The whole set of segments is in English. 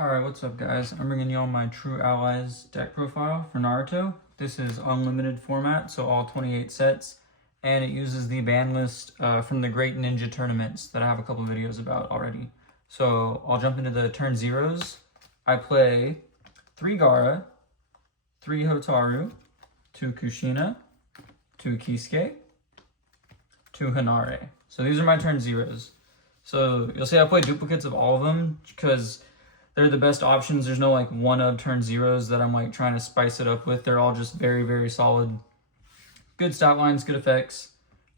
Alright, what's up guys? I'm bringing you all my True Allies deck profile for Naruto. This is unlimited format, so all 28 sets, and it uses the ban list from the Great Ninja tournaments that I have a couple videos about already. So I'll jump into the turn zeros. I play 3 Gaara, 3 Hotaru, 2 Kushina, 2 Kisuke, 2 Hinare. So these are my turn zeros. So you'll see I play duplicates of all of them because they're the best options. There's no like one of turn zeros that I'm like trying to spice it up with. They're all just very, very solid. Good stat lines, good effects.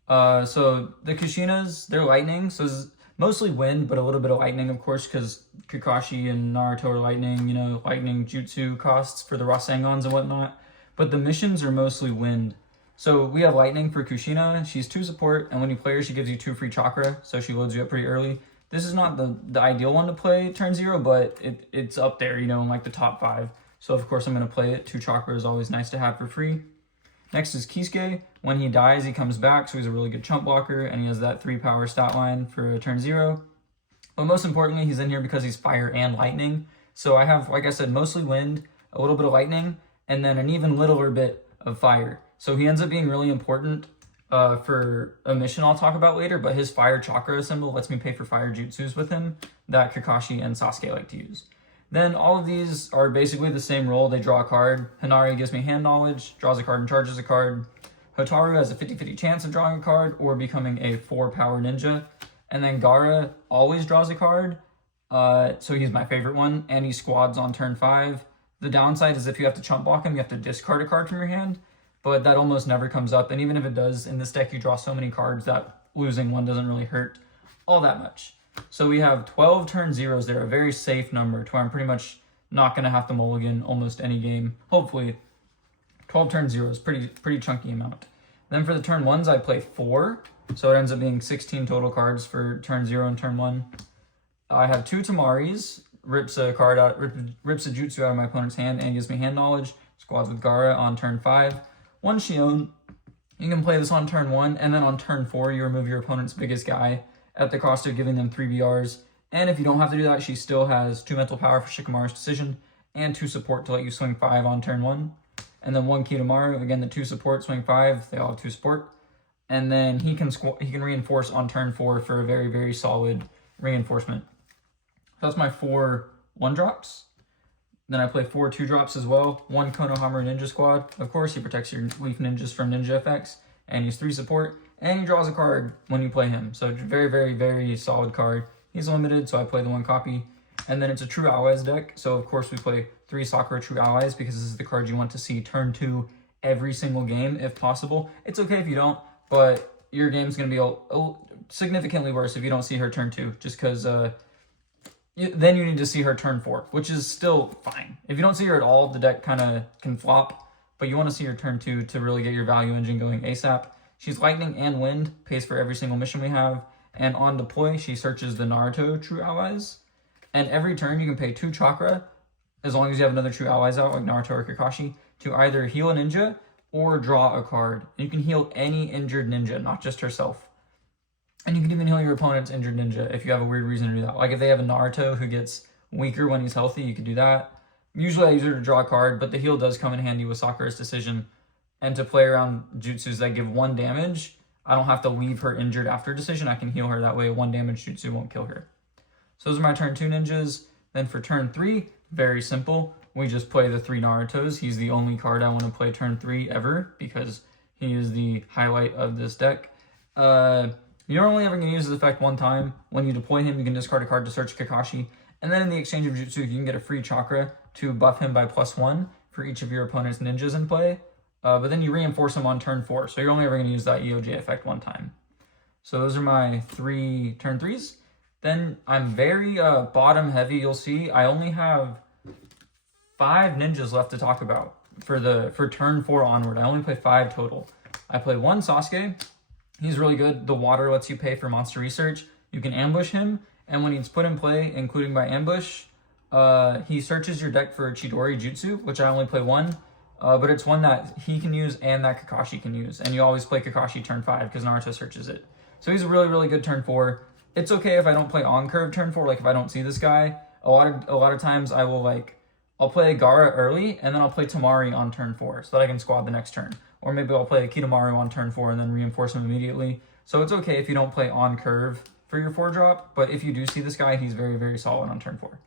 So the Kushinas, they're lightning. So it's mostly wind, but a little bit of lightning, of course, because Kakashi and Naruto are lightning, you know, lightning jutsu costs for the Rasengans and whatnot. But the missions are mostly wind. So we have lightning for Kushina. She's 2 support, and when you play her, she gives you 2 free chakra. So she loads you up pretty early. This is not the ideal one to play turn 0, but it's up there, you know, in like the top 5. So of course I'm going to play it. 2 chakra is always nice to have for free. Next is Kisuke. When he dies, he comes back, so he's a really good chump blocker, and he has that 3 power stat line for turn 0. But most importantly, he's in here because he's fire and lightning. So I have, like I said, mostly wind, a little bit of lightning, and then an even littler bit of fire. So he ends up being really important for a mission I'll talk about later, but his fire chakra symbol lets me pay for fire jutsus with him that Kakashi and Sasuke like to use. Then all of these are basically the same role. They draw a card. Hinare gives me hand knowledge, draws a card and charges a card. Hotaru has a 50-50 chance of drawing a card or becoming a 4 power ninja. And then Gaara always draws a card, so he's my favorite one, and he squads on turn 5. The downside is if you have to chump block him, you have to discard a card from your hand, but that almost never comes up. And even if it does, in this deck you draw so many cards that losing one doesn't really hurt all that much. So we have 12 turn zeros there, a very safe number to where I'm pretty much not going to have to mulligan almost any game. Hopefully 12 turn zeros, pretty chunky amount. Then for the turn 1s I play 4, so it ends up being 16 total cards for turn 0 and turn 1. I have 2 Tamaris, rips a card out, rips a jutsu out of my opponent's hand and gives me hand knowledge. Squads with Gaara on turn 5. 1 Shion. You can play this on turn 1, and then on turn 4 you remove your opponent's biggest guy at the cost of giving them 3 BRs. And if you don't have to do that, she still has 2 mental power for Shikamaru's decision and 2 support to let you swing 5 on turn 1. And then 1 Kidomaru, again the 2 support, swing 5, they all have 2 support. And then he can reinforce on turn 4 for a very, very solid reinforcement. So that's my 4 1-drops. Then I play 4 2-drops as well. 1 Konohamaru Ninja Squad. Of course, he protects your Leaf Ninjas from ninja effects. And he's 3 support. And he draws a card when you play him. So very, very, very solid card. He's limited, so I play the 1 copy. And then it's a True Allies deck. So of course we play 3 Sakura True Allies because this is the card you want to see turn 2 every single game if possible. It's okay if you don't, but your game's going to be significantly worse if you don't see her turn 2. Just because... then you need to see her turn 4, which is still fine. If you don't see her at all, the deck kind of can flop, but you want to see her turn 2 to really get your value engine going ASAP. She's lightning and wind, pays for every single mission we have, and on deploy, she searches the Naruto True Allies, and every turn you can pay 2 chakra, as long as you have another True Allies out, like Naruto or Kakashi, to either heal a ninja or draw a card. And you can heal any injured ninja, not just herself. And you can even heal your opponent's injured ninja if you have a weird reason to do that. Like if they have a Naruto who gets weaker when he's healthy, you could do that. Usually I use her to draw a card, but the heal does come in handy with Sakura's decision. And to play around jutsus that give 1 damage, I don't have to leave her injured after decision. I can heal her that way. 1 damage jutsu won't kill her. So those are my turn 2 ninjas. Then for turn 3, very simple. We just play the 3 Narutos. He's the only card I want to play turn 3 ever because he is the highlight of this deck. You're only ever going to use his effect 1 time. When you deploy him, you can discard a card to search Kakashi. And then in the exchange of jutsu, you can get a free chakra to buff him by +1 for each of your opponent's ninjas in play. But then you reinforce him on turn 4. So you're only ever going to use that EOJ effect 1 time. So those are my 3 turn 3s. Then I'm very bottom heavy. You'll see I only have 5 ninjas left to talk about for turn 4 onward. I only play 5 total. I play 1 Sasuke. He's really good. The water lets you pay for monster research. You can ambush him, and when he's put in play, including by ambush, he searches your deck for Chidori Jutsu, which I only play 1, but it's one that he can use and that Kakashi can use, and you always play Kakashi turn 5 because Naruto searches it. So he's a really, really good turn 4. It's okay if I don't play on curve turn 4, like if I don't see this guy, A lot of times I will I'll play Gaara early and then I'll play Tamari on turn 4 so that I can squad the next turn. Or maybe I'll play Kidomaru on turn 4 and then reinforce him immediately. So it's okay if you don't play on curve for your 4-drop, but if you do see this guy, he's very, very solid on turn 4.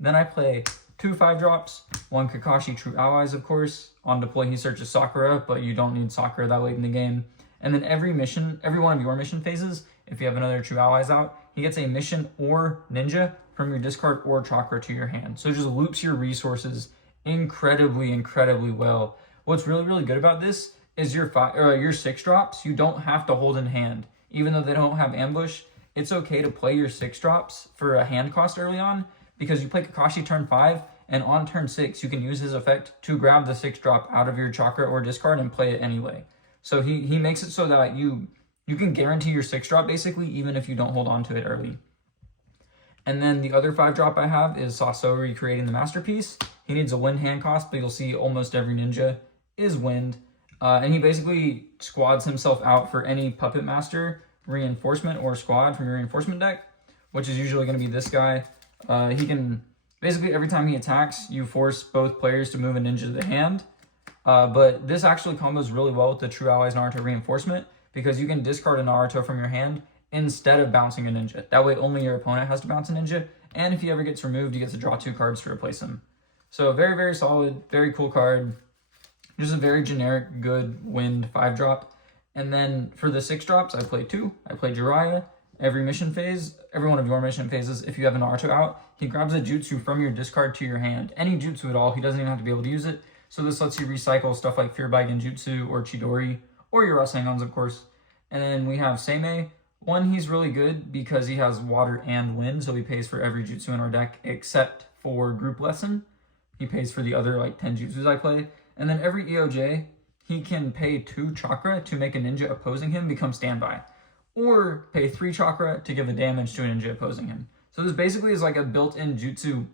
Then I play 2 5-drops, 1 Kakashi True Allies, of course. On deploy, he searches Sakura, but you don't need Sakura that late in the game. And then every one of your mission phases, if you have another True Allies out, he gets a mission or ninja from your discard or chakra to your hand. So it just loops your resources incredibly, incredibly well. What's really, really good about this is your 6-drops, you don't have to hold in hand. Even though they don't have ambush, it's okay to play your 6-drops for a hand cost early on, because you play Kakashi turn 5, and on turn 6, you can use his effect to grab the 6-drop out of your chakra or discard and play it anyway. So he makes it so that you can guarantee your 6-drop basically, even if you don't hold on to it early. And then the other 5-drop I have is Sasori creating the Masterpiece. He needs a wind hand cost, but you'll see almost every ninja is wind. And he basically squads himself out for any Puppet Master reinforcement or squad from your reinforcement deck, which is usually going to be this guy. He can, basically every time he attacks, you force both players to move a ninja to the hand. But this actually combos really well with the True Allies Naruto reinforcement, because you can discard a Naruto from your hand instead of bouncing a ninja. That way only your opponent has to bounce a ninja, and if he ever gets removed, you get to draw 2 cards to replace him. So very, very solid, very cool card. Just a very generic, good wind 5-drop. And then for the 6-drops, I play 2. I play Jiraiya. Every mission phase, every one of your mission phases, if you have a Naruto out, he grabs a jutsu from your discard to your hand. Any jutsu at all, he doesn't even have to be able to use it. So this lets you recycle stuff like Fear by Genjutsu or Chidori, or your Rasengans, of course. And then we have Seimei. One, he's really good because he has water and wind, so he pays for every jutsu in our deck except for Group Lesson. He pays for the other 10 jutsus I play. And then every EOJ, he can pay 2 chakra to make a ninja opposing him become standby, or pay 3 chakra to give a damage to a ninja opposing him. So this basically is like a built-in jutsu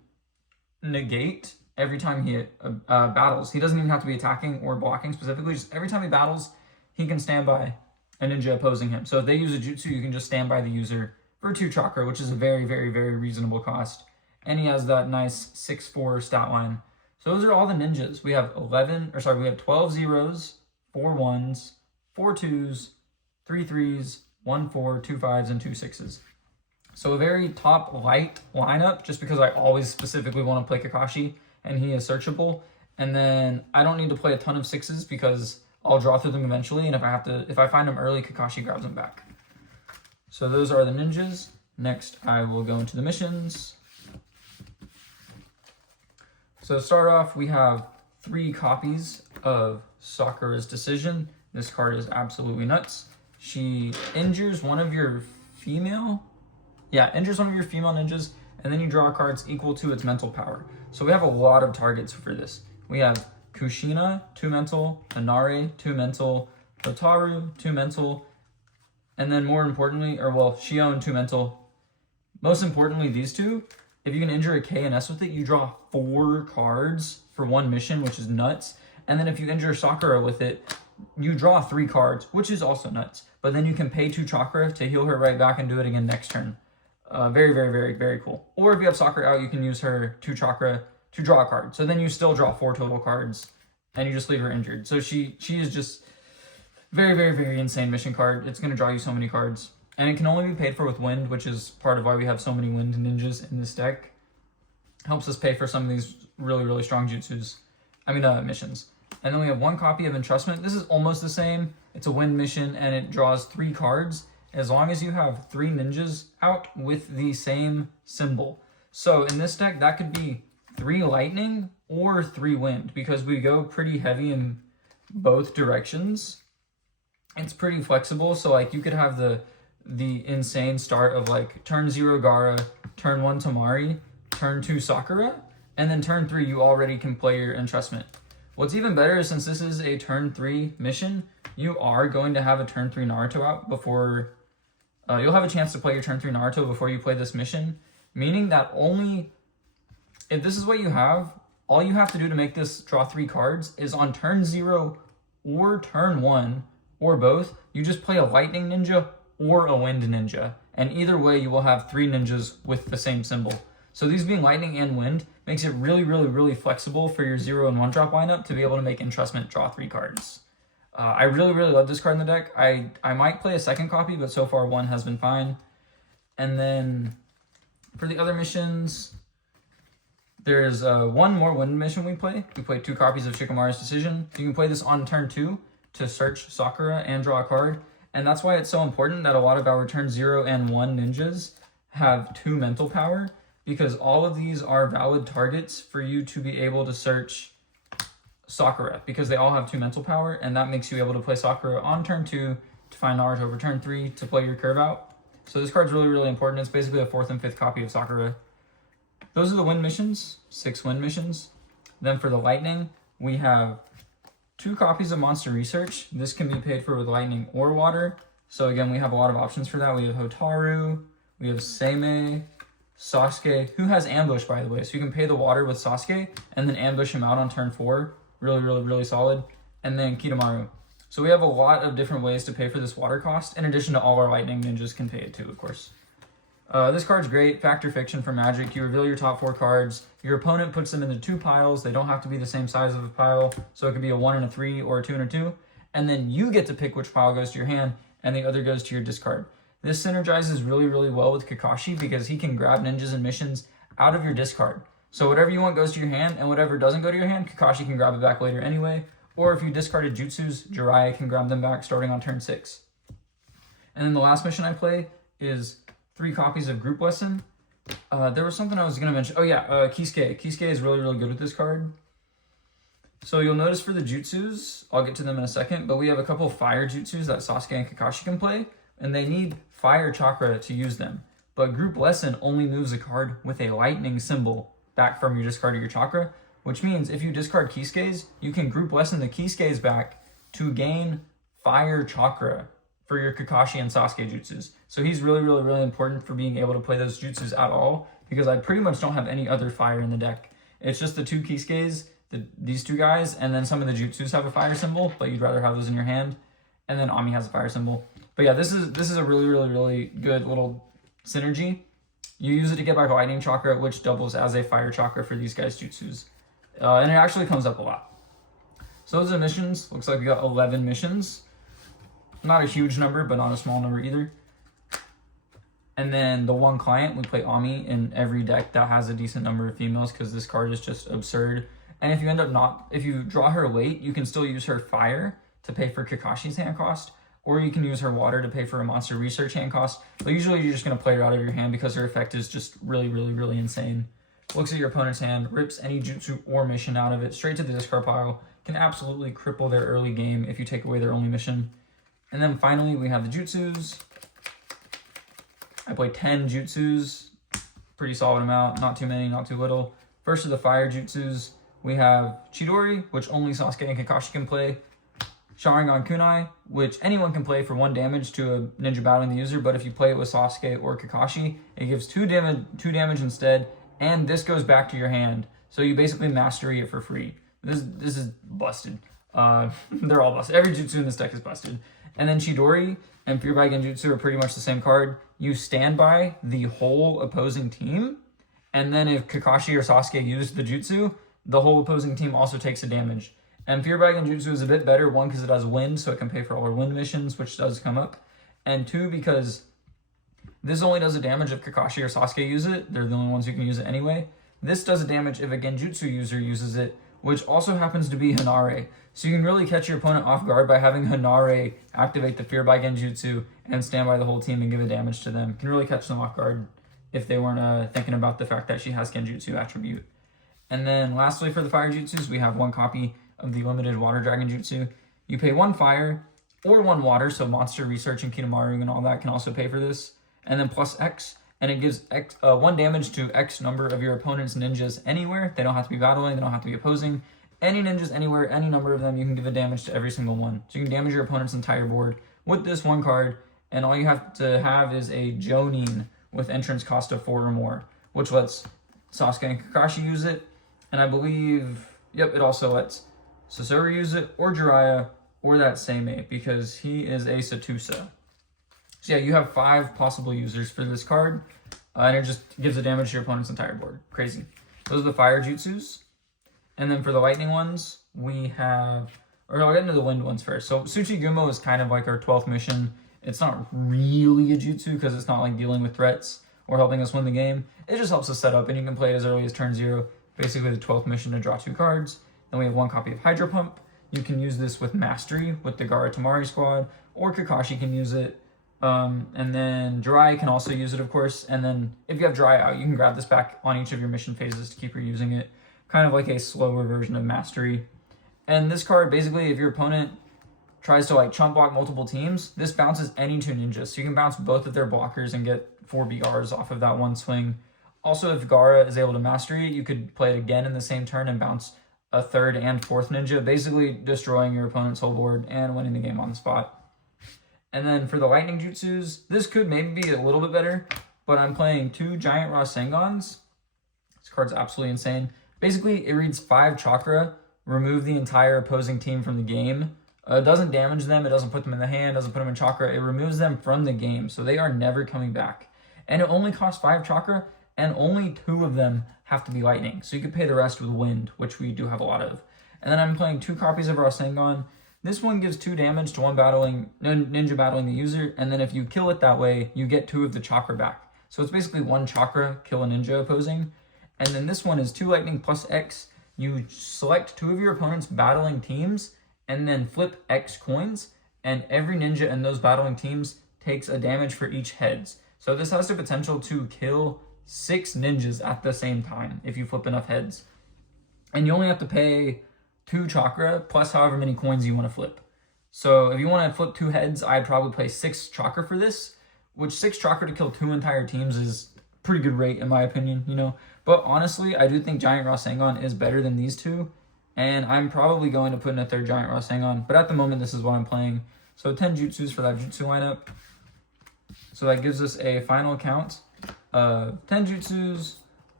negate every time he battles. He doesn't even have to be attacking or blocking specifically, just every time he battles, he can stand by a ninja opposing him. So if they use a jutsu, you can just stand by the user for 2 chakra, which is a very, very, very reasonable cost. And he has that nice 6-4 stat line. So those are all the ninjas. We have 12 zeros, 4 1s, 4 2s, 3 3s, 1 4, 2 5s, and 2 6s. So a very top light lineup, just because I always specifically want to play Kakashi and he is searchable. And then I don't need to play a ton of 6s because I'll draw through them eventually, and if I find them early, Kakashi grabs them back. So those are the ninjas. Next, I will go into the missions. So to start off, we have 3 copies of Sakura's Decision. This card is absolutely nuts. She injures one of your female ninjas, and then you draw cards equal to its mental power. So we have a lot of targets for this. We have Kushina, 2 mental, Inari, 2 mental, Hotaru, 2 mental, and then more importantly, Shion, 2 mental. Most importantly, these 2, if you can injure a K and S with it, you draw 4 cards for 1 mission, which is nuts. And then if you injure Sakura with it, you draw 3 cards, which is also nuts. But then you can pay 2 chakra to heal her right back and do it again next turn. Very, very, very, very cool. Or if you have Sakura out, you can use her 2 chakra to draw a card. So then you still draw 4 total cards, and you just leave her injured. So she is just very, very, very insane mission card. It's going to draw you so many cards. And it can only be paid for with wind, which is part of why we have so many wind ninjas in this deck. Helps us pay for some of these really, really strong missions. And then we have 1 copy of Entrustment. This is almost the same. It's a wind mission, and it draws 3 cards as long as you have 3 ninjas out with the same symbol. So in this deck, that could be 3 lightning or 3 wind, because we go pretty heavy in both directions. It's pretty flexible, so you could have the insane start of turn 0 Gaara, turn 1 Tamari, turn 2 Sakura, and then turn 3 you already can play your Entrustment. What's even better is, since this is a turn 3 mission, you are going to have a turn 3 Naruto out before you'll have a chance to play your turn 3 Naruto before you play this mission, meaning that if this is what you have, all you have to do to make this draw 3 cards is on turn 0 or turn 1 or both, you just play a lightning ninja or a wind ninja, and either way you will have 3 ninjas with the same symbol. So these being lightning and wind makes it really, really, really flexible for your 0 and 1 drop lineup to be able to make entrustment draw 3 cards. I really, really love this card in the deck. I might play a second copy, but so far 1 has been fine. And then for the other missions, there's one more wind mission we play. We play 2 copies of Shikamaru's Decision. You can play this on turn 2 to search Sakura and draw a card. And that's why it's so important that a lot of our turn 0 and 1 ninjas have 2 mental power, because all of these are valid targets for you to be able to search Sakura, because they all have 2 mental power, and that makes you able to play Sakura on turn 2 to find Naruto over turn 3 to play your curve out. So this card's really, really important. It's basically a 4th and 5th copy of Sakura. Those are the wind missions, 6 wind missions. Then for the lightning, we have 2 copies of Monster Research. This can be paid for with lightning or water. So again, we have a lot of options for that. We have Hotaru, we have Seimei, Sasuke, who has ambush, by the way. So you can pay the water with Sasuke and then ambush him out on turn 4. Really, really, really solid. And then Kidomaru. So we have a lot of different ways to pay for this water cost, in addition to all our lightning ninjas can pay it too, of course. This card's great. Fact or fiction for Magic. You reveal your top 4 cards. Your opponent puts them into 2 piles. They don't have to be the same size of a pile. So it could be a 1 and a 3 or a 2 and a 2. And then you get to pick which pile goes to your hand and the other goes to your discard. This synergizes really, really well with Kakashi because he can grab ninjas and missions out of your discard. So whatever you want goes to your hand, and whatever doesn't go to your hand, Kakashi can grab it back later anyway. Or if you discarded jutsus, Jiraiya can grab them back starting on turn 6. And then the last mission I play is 3 copies of Group Lesson. There was something I was going to mention. Oh yeah, Kisuke. Kisuke is really, really good with this card. So you'll notice for the jutsus, I'll get to them in a second, but we have a couple of fire jutsus that Sasuke and Kakashi can play, and they need fire chakra to use them. But Group Lesson only moves a card with a lightning symbol back from your discard of your chakra, which means if you discard Kisuke's, you can Group Lesson the Kisuke's back to gain fire chakra for your Kakashi and Sasuke jutsus. So he's really, really, really important for being able to play those jutsus at all, because I pretty much don't have any other fire in the deck. It's just the 2 Kisuke's, these 2 guys, and then some of the jutsus have a fire symbol, but you'd rather have those in your hand. And then Ami has a fire symbol. But yeah, this is a really, really, really good little synergy. You use it to get back lightning chakra, which doubles as a fire chakra for these guys' jutsus. And it actually comes up a lot. So those are the missions. Looks like we got 11 missions. Not a huge number, but not a small number either. And then the 1 client, we play Ami in every deck that has a decent number of females, because this card is just absurd. And if you end up if you draw her late, you can still use her fire to pay for Kakashi's hand cost, or you can use her water to pay for a Monster Research hand cost. But usually you're just going to play her out of your hand because her effect is just really, really, really insane. Looks at your opponent's hand, rips any jutsu or mission out of it straight to the discard pile, can absolutely cripple their early game if you take away their only mission. And then finally we have the jutsus. I play 10 jutsus, pretty solid amount, not too many, not too little. First of the fire jutsus, we have Chidori, which only Sasuke and Kakashi can play. Sharingan Kunai, which anyone can play for 1 damage to a ninja battling the user, but if you play it with Sasuke or Kakashi, it gives 2 damage instead, and this goes back to your hand. So you basically mastery it for free. This is busted. They're all busted. Every jutsu in this deck is busted. And then Chidori and Fear by Genjutsu are pretty much the same card. You stand by the whole opposing team, and then if Kakashi or Sasuke use the jutsu, the whole opposing team also takes a damage. And Fear by Genjutsu is a bit better, 1, because it has wind, so it can pay for all our wind missions, which does come up. And 2, because this only does a damage if Kakashi or Sasuke use it. They're the only ones who can use it anyway. This does a damage if a Genjutsu user uses it, which also happens to be Hanare. So you can really catch your opponent off guard by having Hanare activate the Fear by Genjutsu and stand by the whole team and give a damage to them. You can really catch them off guard if they weren't thinking about the fact that she has Genjutsu attribute. And then lastly for the fire jutsus, we have 1 copy of the limited water dragon jutsu. You pay 1 fire or 1 water, so Monster Research and Kidomaru and all that can also pay for this. And then plus X, and it gives 1 damage to X number of your opponent's ninjas anywhere. They don't have to be battling, they don't have to be opposing. Any ninjas anywhere, any number of them, you can give a damage to every single one. So you can damage your opponent's entire board with this 1 card, and all you have to have is a Jonin with entrance cost of 4 or more, which lets Sasuke and Kakashi use it. And I believe, yep, it also lets Sasori use it, or Jiraiya, or that Seimei, because he is a Satusa. So yeah, you have 5 possible users for this card. and it just gives a damage to your opponent's entire board. Crazy. Those are the fire jutsus. And then for the lightning ones, we have, or no, I'll get into the wind ones first. So Tsuchigumo is kind of like our 12th mission. It's not really a jutsu because it's not like dealing with threats or helping us win the game. It just helps us set up, and you can play it as early as turn 0. Basically the 12th mission to draw 2 cards. Then we have 1 copy of Hydro Pump. You can use this with Mastery with the Gaara Tamari squad, or Kakashi can use it. And then Jiraiya can also use it, of course. And then if you have Dry out, you can grab this back on each of your mission phases to keep reusing it. Kind of like a slower version of Mastery. And this card, basically, if your opponent tries to like chump block multiple teams, this bounces any 2 ninjas. So you can bounce both of their blockers and get 4 BRs off of that one swing. Also, if Gaara is able to Mastery it, you could play it again in the same turn and bounce a 3rd and 4th ninja, basically destroying your opponent's whole board and winning the game on the spot. And then for the lightning jutsus, this could maybe be a little bit better, but I'm playing 2 giant Rasengans. This card's absolutely insane. Basically, it reads 5 chakra, remove the entire opposing team from the game. It doesn't damage them, it doesn't put them in the hand, doesn't put them in chakra, it removes them from the game, so they are never coming back. And it only costs 5 chakra, and only 2 of them have to be lightning. So you could pay the rest with wind, which we do have a lot of. And then I'm playing 2 copies of Rasengan. This one gives 2 damage to one ninja battling the user, and then if you kill it that way, you get 2 of the chakra back. So it's basically 1 chakra, kill a ninja opposing. And then this one is 2 lightning plus X. You select 2 of your opponent's battling teams, and then flip X coins, and every ninja in those battling teams takes a damage for each heads. So this has the potential to kill 6 ninjas at the same time if you flip enough heads. And you only have to pay 2 chakra plus however many coins you want to flip. So if you want to flip 2 heads, I'd probably play 6 chakra for this, which 6 chakra to kill 2 entire teams is pretty good rate in my opinion, you know. But honestly, I do think Giant Rasengan is better than these 2, and I'm probably going to put in a 3rd Giant Rasengan, but at the moment this is what I'm playing. So 10 jutsus for that jutsu lineup. So that gives us a final count of 10 jutsus,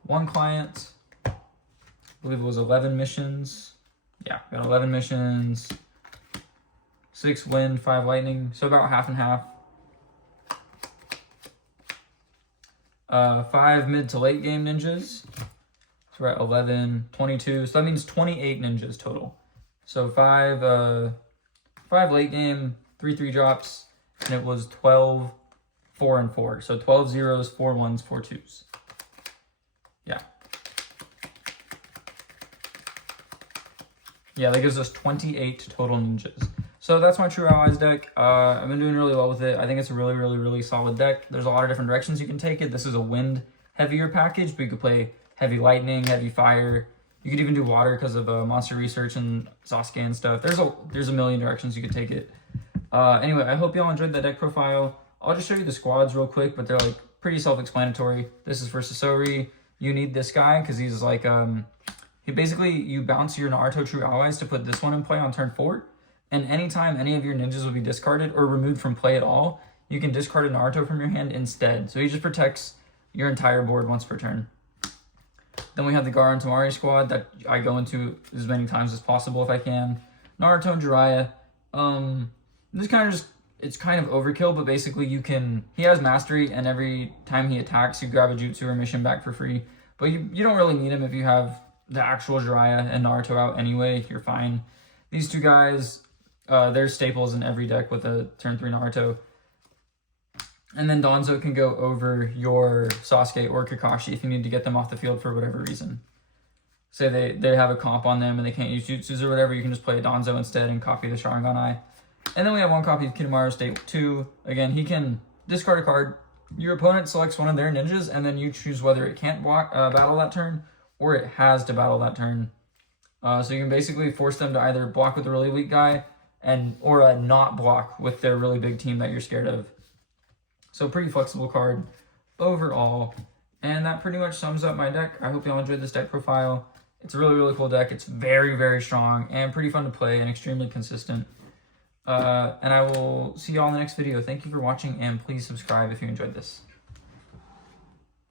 1 client, I believe it was 11 missions. Yeah, we got 11 missions, 6 wind, 5 lightning, so about half and half. 5 mid to late game ninjas. So we're at 11, 22. So that means 28 ninjas total. So 5 late game, 3 drops, and it was 12, 4 and 4. So 12 zeros, 4 1s, 4 2s. Yeah. Yeah, that gives us 28 total ninjas. So that's my True Allies deck. I've been doing really well with it. I think it's a really, really, really solid deck. There's a lot of different directions you can take it. This is a wind heavier package, but you could play heavy lightning, heavy fire. You could even do water because of monster research and Sasuke and stuff. There's a million directions you could take it. Anyway, I hope y'all enjoyed that deck profile. I'll just show you the squads real quick, but they're like pretty self-explanatory. This is for Sasori. You need this guy because he's like you bounce your Naruto True Allies to put this one in play on turn 4. And anytime any of your ninjas will be discarded or removed from play at all, you can discard a Naruto from your hand instead. So he just protects your entire board once per turn. Then we have the Gaara and Tamari squad that I go into as many times as possible if I can. Naruto and Jiraiya. This kind of just, it's kind of overkill, but basically he has mastery, and every time he attacks, you grab a jutsu or mission back for free. But you don't really need him if you have the actual Jiraiya and Naruto out anyway. You're fine. These 2 guys, they're staples in every deck with a turn 3 Naruto. And then Danzo can go over your Sasuke or Kakashi if you need to get them off the field for whatever reason. Say they have a comp on them and they can't use jutsus or whatever, you can just play a Danzo instead and copy the Sharingan Eye. And then we have 1 copy of Kidomaru State 2. Again, he can discard a card. Your opponent selects one of their ninjas, and then you choose whether it can't battle that turn or it has to battle that turn. So you can basically force them to either block with a really weak guy or not block with their really big team that you're scared of. So pretty flexible card overall. And that pretty much sums up my deck. I hope you all enjoyed this deck profile. It's a really, really cool deck. It's very, very strong and pretty fun to play and extremely consistent. And I will see you all in the next video. Thank you for watching, and please subscribe if you enjoyed this.